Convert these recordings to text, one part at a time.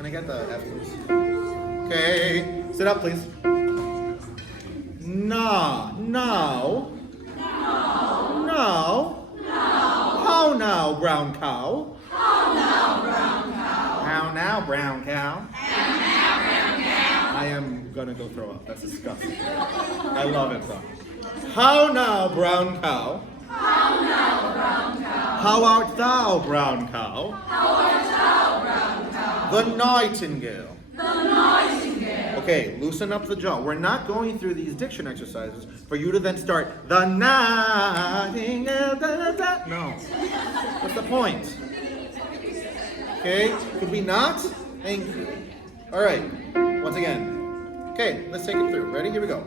Can I get the F, please? Okay, sit up, please. Now. How now, brown cow? How now, brown cow? I am gonna go throw up. That's disgusting. I love it though. How now, brown cow? How art thou, brown cow? The nightingale. Okay, loosen up the jaw. We're not going through these diction exercises for you to then start the nightingale. No. What's the point? Okay, could we not? Thank you. All right, once again. Okay, let's take it through. Ready? Here we go.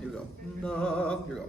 Here we go. Here we go.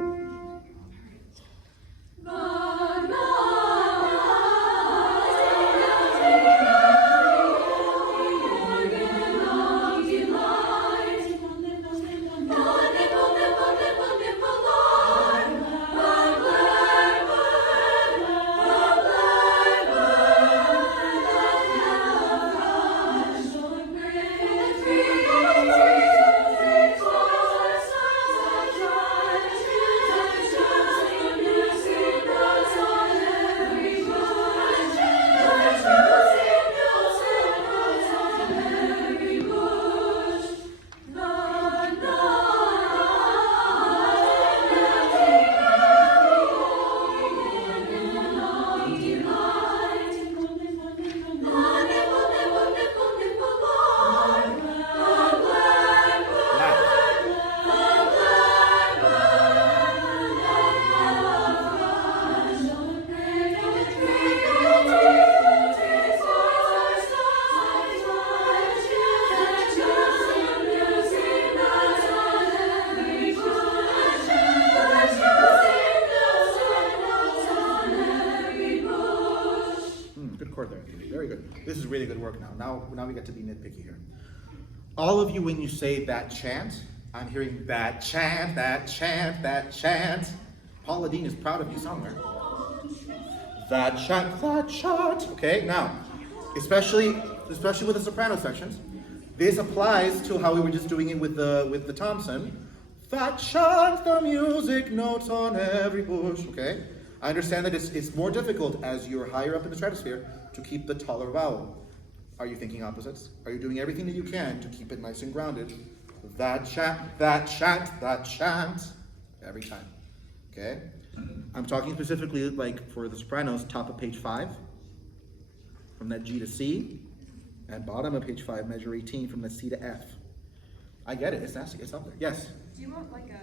Very good. This is really good work now. Now we get to be nitpicky here. All of you, when you say that chant, I'm hearing that chant, that chant, that chant. Paula Dean is proud of you somewhere. That chant, that chant. Okay, now, especially with the soprano sections, this applies to how we were just doing it with the Thompson. That chant, the music notes on every bush. Okay, I understand that it's more difficult as you're higher up in the stratosphere to keep the taller vowel. Are you thinking opposites? Are you doing everything that you can to keep it nice and grounded? That chant, that chant, that chant, every time. Okay? I'm talking specifically like for the sopranos, top of page 5, from that G to C, and bottom of page 5, measure 18, from the C to F. I get it, it's nasty, it's up there. Yes? Do you want like an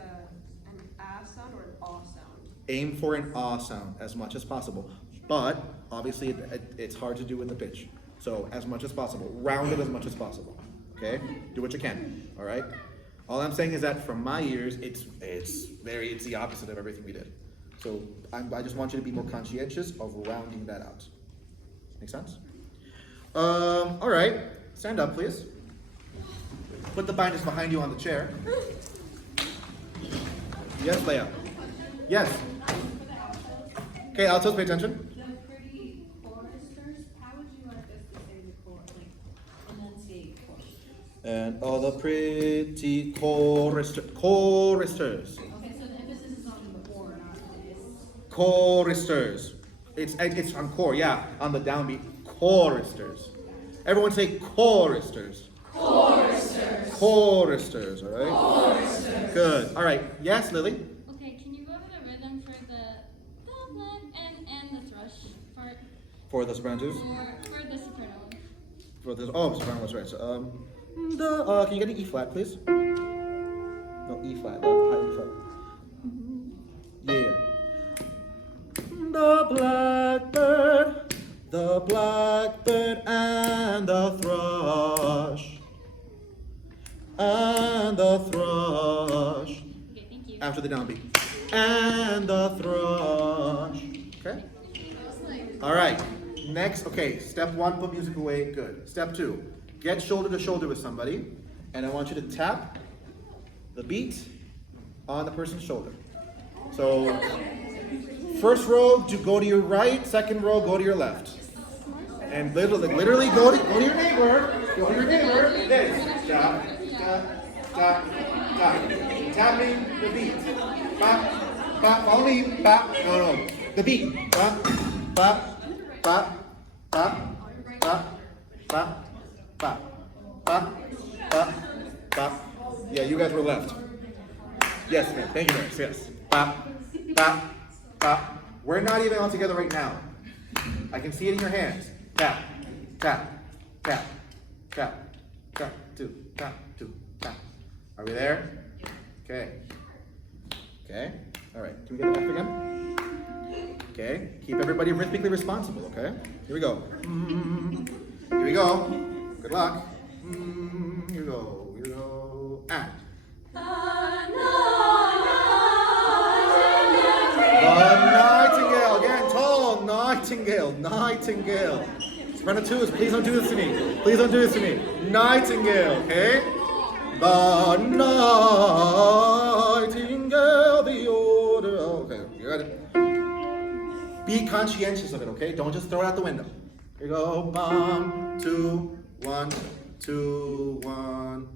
ah sound or an aw sound? Aim for an ah sound as much as possible, but obviously it's hard to do with the pitch. So as much as possible, round it as much as possible. Okay, do what you can. All right. All I'm saying is that from my ears, it's the opposite of everything we did. So I just want you to be more conscientious of rounding that out. Make sense? All right. Stand up, please. Put the binders behind you on the chair. Yes, Leah. Yes. Okay, altos, pay attention. And all the pretty choristers. Okay, so the emphasis is on the core, not this. Choristers. It's on core, yeah, on the downbeat. Choristers. Everyone say choristers. Choristers. Choristers, all right? Choristers. Good. All right. Yes, Lily? Okay, can you go over the rhythm for the black and the thrush part? For the soprano. For the soprano one. For this, oh, soprano was right. So, can you get an E flat, please? No, E flat, high E flat. Yeah. The blackbird and the thrush. And the thrush. Okay, thank you. After the downbeat. And the thrush. Okay? All right. Next, okay, step 1, put music away. Good. Step 2, get shoulder to shoulder with somebody, and I want you to tap the beat on the person's shoulder. So, first row, go to your right. Second row, go to your left. And literally go to your neighbor. Go to your neighbor. This. Tap, tap, tap, tap. Tapping the beat. Bop, bop. Follow me. Bop. No. The beat. Bop, bop, bop, bop, bop, bop, bop, bop, bop, bop. Yeah, you guys were left. Yes, ma'am. Thank you, nurse. Yes. Bop, bop, bop. We're not even all together right now. I can see it in your hands. Tap, tap, tap, tap, tap, two, tap, two, tap. Are we there? Okay. Okay. All right. Can we get it back again? Okay. Keep everybody rhythmically responsible. Okay. Here we go. Here we go. Good luck. Here we go. Here we go. And. The Nightingale, again, tall, Nightingale, Nightingale. Soprano twos, please don't do this to me. Please don't do this to me. Nightingale, okay? The Nightingale, the order. Okay, you got it. Be conscientious of it, okay? Don't just throw it out the window. Here we go. 1, 2, 1, 2, 1.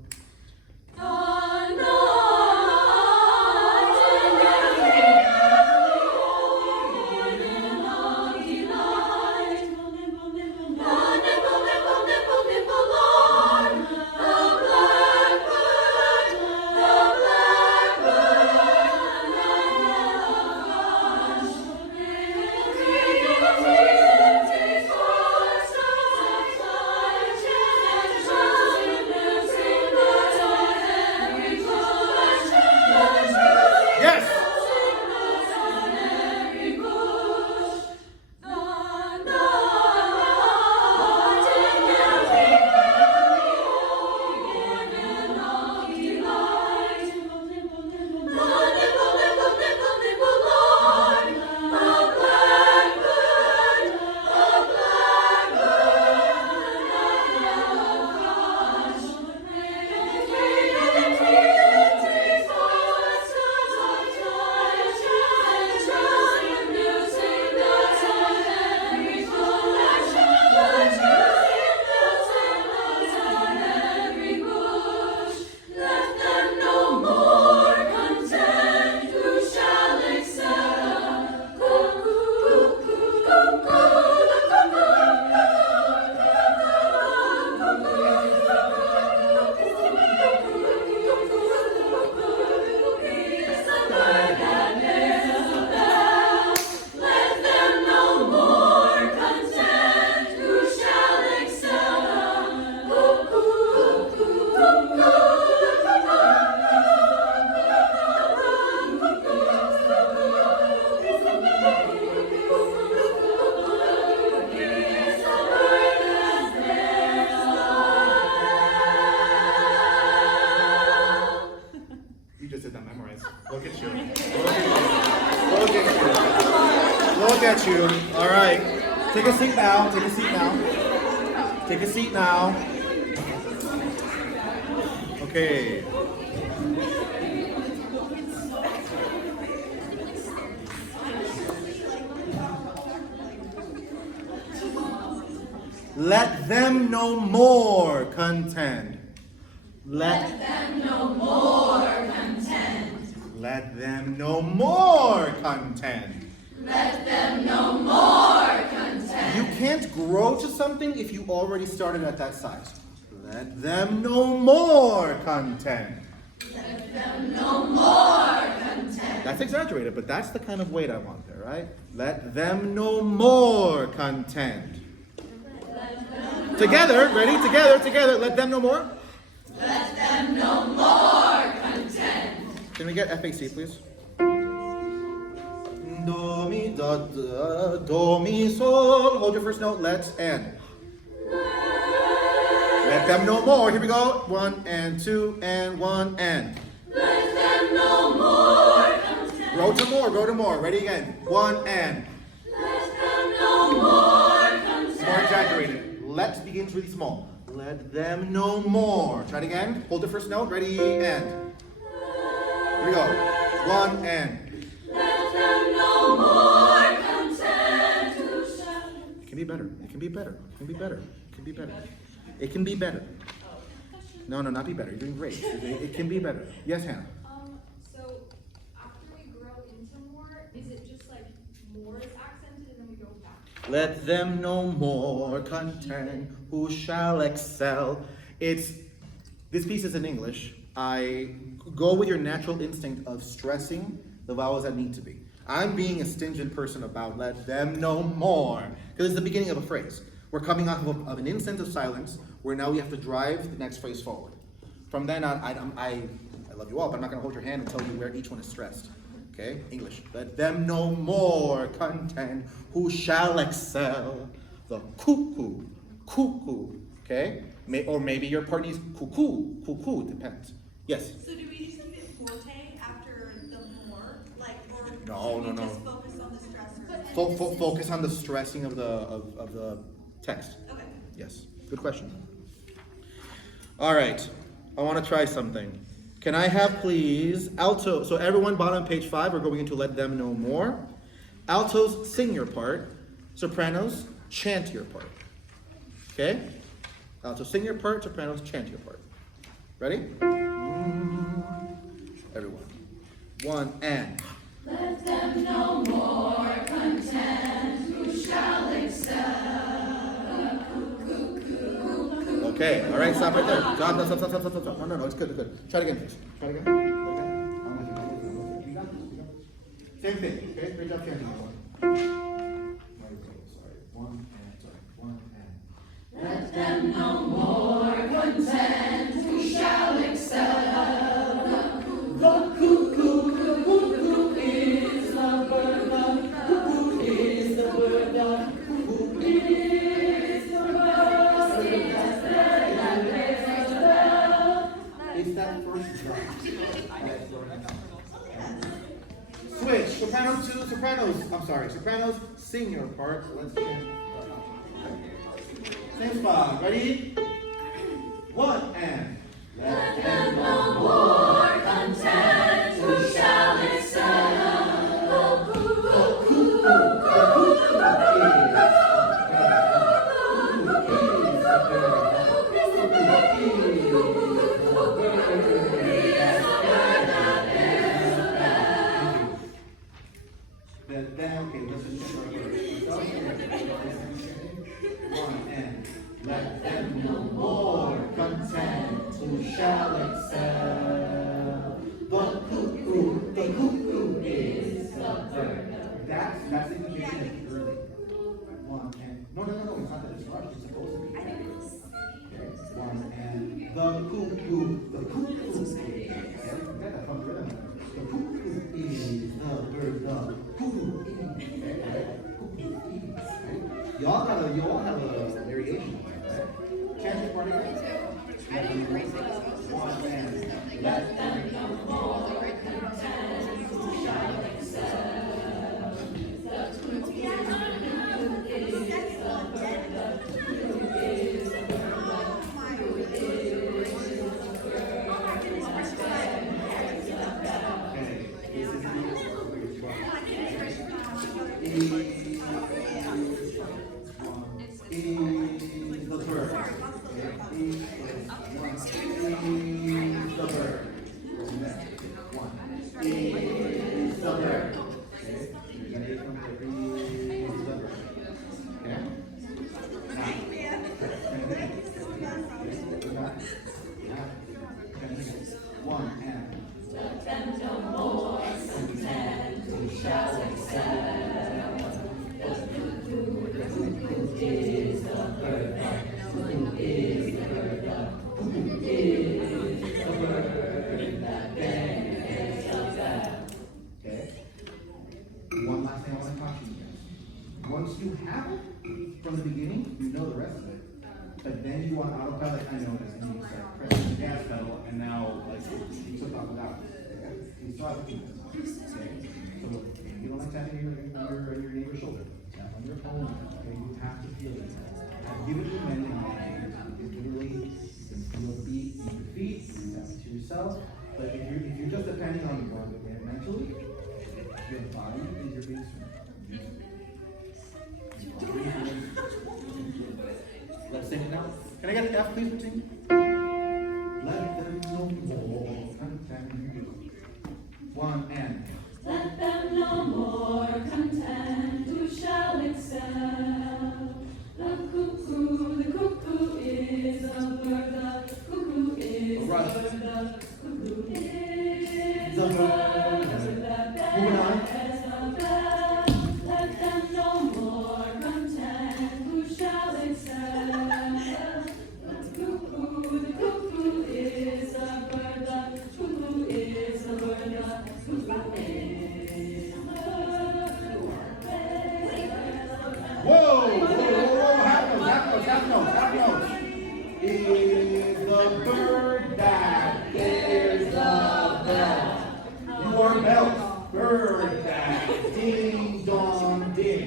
Look at you. Look at you. All right. Take a seat now. Take a seat now. Take a seat now. Okay. Let them no more contend. Let them no more contend. Let them no more contend. Let them no more contend. You can't grow to something if you already started at that size. Let them no more contend. Let them no more contend. That's exaggerated, but that's the kind of weight I want there, right? Let them no more contend. Together, ready? Together. Let them no more. Let them no more contend. Can we get FAC, please? Do, mi, do, mi, sol. Hold your first note. Let's end. Let them no more. Here we go. 1 and 2 and 1 and. Let them no more contend. Grow to more. Ready again. 1 and. Let them no more contend. More exaggerated. Let begins really small. Let them no more. Try it again. Hold the first note. Ready and. Here we go. 1 and. Let them no more contend. can be better. It can be better. It can be better. It can be better. It can be better. No, not be better. You're doing great. It can be better. Yes, Hannah. So after we grow into more, is it just like more is accented and then we go back? Let them know more content who shall excel. This piece is in English. I go with your natural instinct of stressing the vowels that need to be. I'm being a stingent person about let them know more, because it's the beginning of a phrase. We're coming off of an instant of silence, where now we have to drive the next phrase forward. From then on, I love you all, but I'm not going to hold your hand and tell you where each one is stressed. Okay, English. Let them know more content who shall excel. The cuckoo, cuckoo. Okay, or maybe your part needs cuckoo, cuckoo. Depends. Yes. So do we need to hit forte after the more, like, or No, should we no. just focus on the stressor? Focus on the stressing of the text. Okay. Yes. Good question. All right. I want to try something. Can I have, please, alto? So everyone, bottom page 5, we're going into let them know more. Altos, sing your part. Sopranos, chant your part. Okay? Altos, sing your part. Sopranos, chant your part. Ready? Everyone. 1 and. Let them know more content who shall excel. Okay, all right, stop right there. John, stop. No, it's good. Try it again, please. Try it again. You got this. Same thing, okay? Great job chanting. Sorry. 1 and. Let them know more content who shall excel. The cuckoo is the bird. The cuckoo is the bird. The cuckoo is the bird. It's that first drop. Switch. Sopranos to sopranos. I'm sorry. Sopranos, sing your part. Let's chant. Same spot. Ready? 1 and. Let them know more content who shall excel. The cuckoo Okay, let's just check our words. 1 and. Let them know more content who shall excel. The cuckoo is the bird. That's the indication of early. 1 and. No, it's not that it's rushed, it's supposed to be. Okay, 1 and. The cuckoo is. Okay, forget that from the rhythm. The cuckoo is the bird. The cuckoo is. Okay, cuckoo is. Right? You all have a variation. Chant your part again. Let them know more content who shall excel. The cuckoo is the One last thing I want to caution you guys. Once you have it from the beginning, you know the rest of it. But then you want autopilot, I know this, and you start pressing the gas pedal, and now you took off without it. Okay? You still have to keep it. Okay? So you don't like tapping your neighbor's shoulder. Tap on your phone. Okay? You have to feel it. Give it to many times. You can literally, you can feel the beat in your feet. You can tap it to yourself. But if you're just depending on your mentally, your body is your instrument. Let's sing it now. Can I get an F, please, between? Let them know more content. One and. Let them know more content, who shall excel. The cuckoo is a bird, the cuckoo is a bird, the cuckoo is a bird, Moving on. let them know more content, who shall excel. The cuckoo is a bird, the cuckoo is a bird, the cuckoo is a bird. Whoa! Half notes. Is the bird that is the bell. You are bells. Bird that ding dong ding.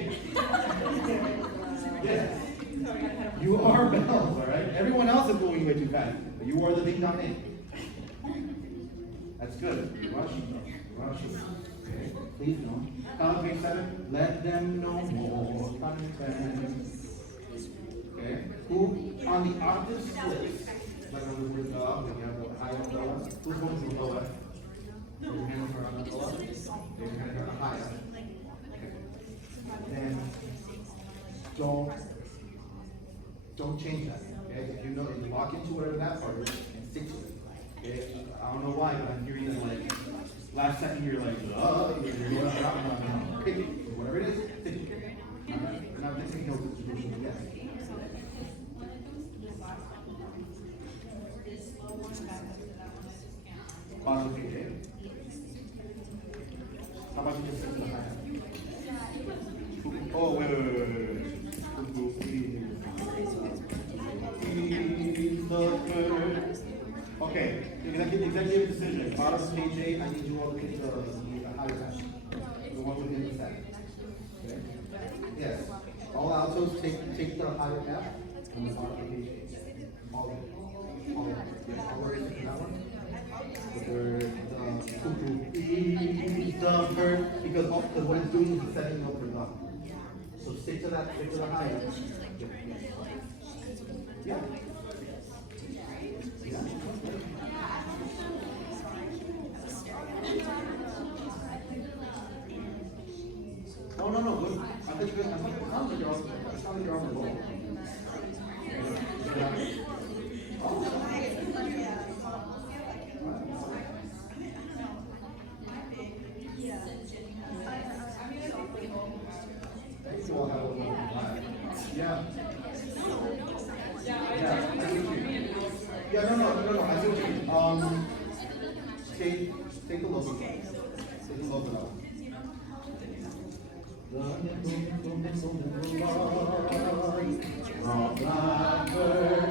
Yes. You are bells, all right? Everyone else is moving way too fast. You are the ding dong ding. That's good. Rush. Okay. Please don't. Page 7. Let them know more content. Okay. Who on the octave splits? Like on the word when you have the high and low. Who's going to the lower? Your hands are on the lower. Your hands are on the higher. Okay. Then don't change that. Okay. If you know, if you lock into whatever that part is and stick to it. Okay. I don't know why, but I'm hearing that like last second you're like, oh, you're going to drop. No. Pick it. Whatever it is, stick it. We're not mixing hills with tradition. Yes. Bottom of page 8. How about you just stick to the high? Oh, wait. Okay, executive decision. Bottom of page 8, I need you all to get the higher half. The one within the set. Okay? Yes. All altos take the higher half on the bottom of page 8. All of it. Yes, all of it in that one. The cuckoo is the bird, because what it's doing is setting up for God. So stick to the higher. Yeah. Oh, no, good. I thought you guys, you're on the roll. You all have a little vibe. Yeah. Yeah, no, I see what you mean. Take a look. Take a look at that. Blackbird.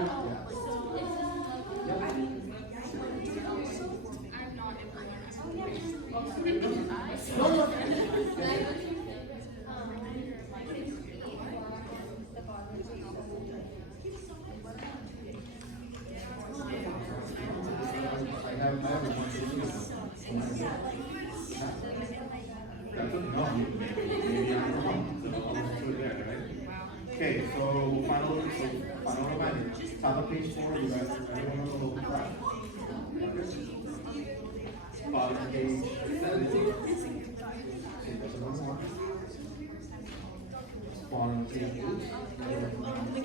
Okay, so final reminder. Top of page 4, you guys, everyone on the local track. Bottom of page 7. Okay, that's one more. Bottom of page 8.